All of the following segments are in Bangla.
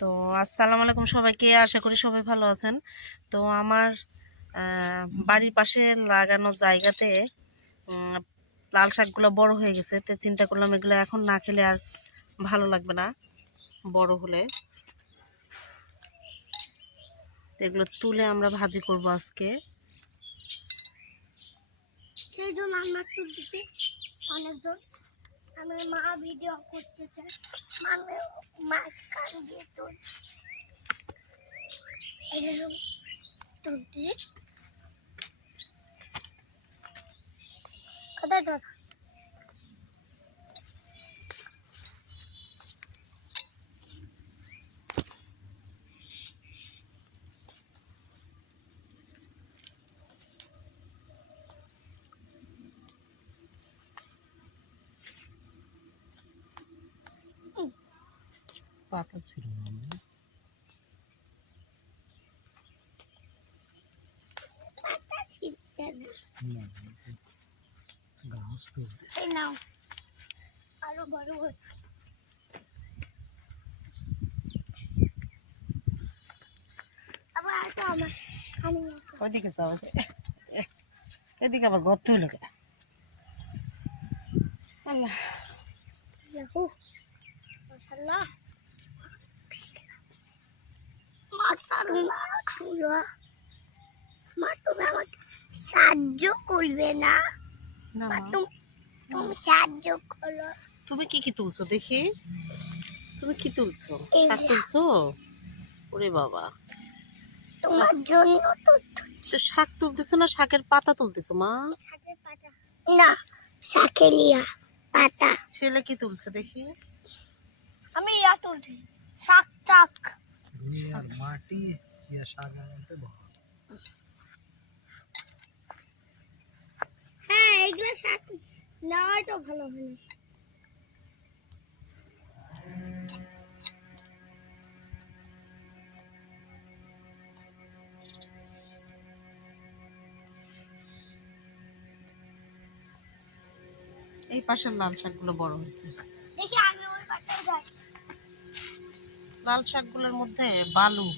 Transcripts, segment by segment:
তো আসসালামু আলাইকুম সবাইকে, আশা করি সবাই ভালো আছেন। তো আমার বাড়ির পাশে লাগানো জায়গাতে উম, লাল শাকগুলো বড় হয়ে গেছে, তো চিন্তা করলাম এগুলো এখন না খেলে আর ভালো লাগবে না বড় হলে। তো এগুলো তুলে আমরা ভাজি করব আজকে। সেই জন্য আমরা তুলতেছি অনেকজন। আমার মা ভিডিও করতে চায়, মানে মাছ কান দিয়ে তুল এই জন্য তুলতে কোথায় তোর পাতা ছিল পাতা ছিঁড়তে না গাছ তো এই নাও আরো বড় হচ্ছে। আবার তো আমার খালি ওইদিকে যাওয়া যায়, এদিকে আবার গর্ত হইল কেন? আল্লাহ, দেখো মাশাআল্লাহ মাশাআল্লাহ খুলো। মা তুমি আমাকে সাহায্য করবে না? না মা মা, তুমি সাহায্য করো। তুমি কি কি তুলছো দেখি? তুমি কি তুলছো? এই শাক যে, তুলছো? ওরে বাবা, তোমার জন্য তো তো শাক তুলতেছো না শাকের পাতা তুলতেছো মা? শাকের পাতা না, শাকেলিয়া পাতা। ছেলে কি তুলছে দেখি? আমি ইয়া তুলতেছি শাক টাক। দুনিয়ার মাটি ইয়া সাগা আনতে বড় হ্যাঁ এগুলো শাক নেওয়াই তো ভালো হয়। এই পাশের লাল শাকগুলো বড় হয়েছে। দেখি আমি ওই পাশে যাই। লাল শাকগুলোর মধ্যে বালু।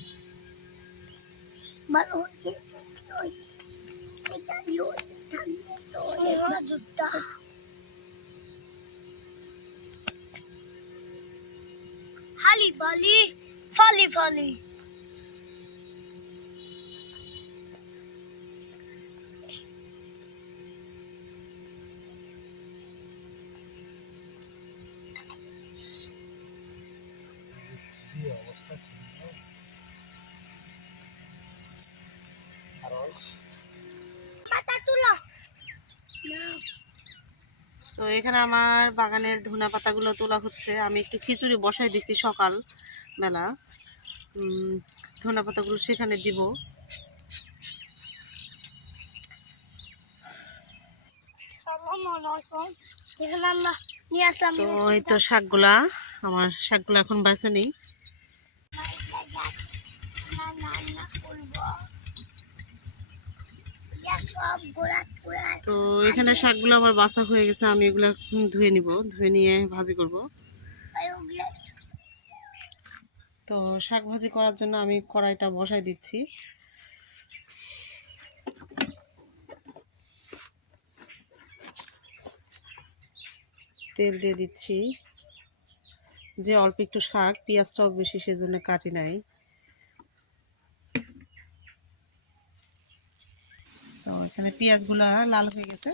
ভালো হচ্ছে ওই এটা লোড থাকবে তো অনেক জুতা। হালি বালি ফালি ফালি যে অবস্থা পাতা তুলো না। তো এখানে আমার বাগানের ধনা পাতাগুলো তোলা হচ্ছে। আমি একটু খিচুড়ি বসাই দিছি সকাল বেলা, ধনা পাতাগুলো সেখানে দিব। এখানে আমরা নিয়ে আসলাম তো এই তো শাকগুলা, আমার শাকগুলো এখন বাঁচে নেই। রান্না করবো সব গোড়া গোড়া। তো এখানে শাকগুলো আমার বাছা হয়ে গেছে, আমি এগুলো এখন ধুয়ে নিব, ধুয়ে নিয়ে ভাজি করব। তো শাক ভাজি করার জন্য আমি কড়াইটা বসাই দিচ্ছি। তেল দিয়ে দিচ্ছি, যে অল্প একটু শাক, পেঁয়াজটাও বেশি সেজন্য কাটি নাই। তো এখানে পেঁয়াজগুলা লাল হয়ে গেছে।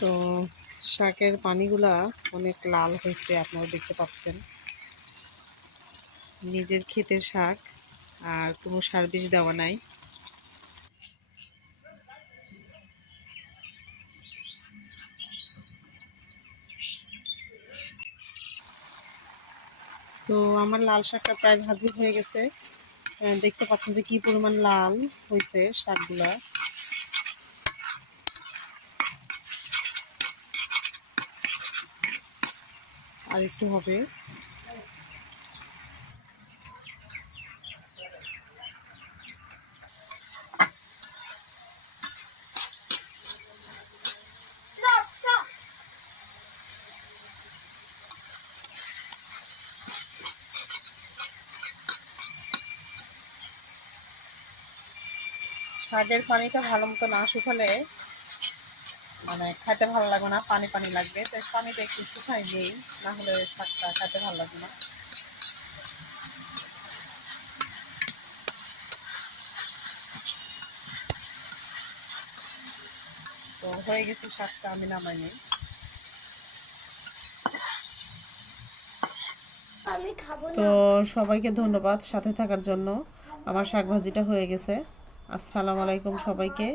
তো শাকের পানিগুলা অনেক লাল হয়েছে, আপনারা দেখতে পাচ্ছেন। নিজের ক্ষেতের শাক আর কোনো সার বিষ দেওয়া নাই। তো আমার লাল শাকটা প্রায় ভাজি হয়ে গেছে। দেখতে পাচ্ছেন যে কি পরিমাণ লাল হয়েছে শাকগুলা। আর একটু হবে। শাকের পানিটা ভালো মতো না শুকালে মানে খেতে ভালো লাগবে না, পানি পানি লাগবে। তাই পানিটা একটু শুকাই দিই, না হলে শাকটা খেতে ভালো লাগবে না। তো হয়ে গেছে শাকটা, আমি নামাই নিই। আমি খাবো তো না। সবাইকে ধন্যবাদ সাথে থাকার জন্য। আমার শাক ভাজিটা হয়ে গেছে। আসসালামু আলাইকুম সবাইকে।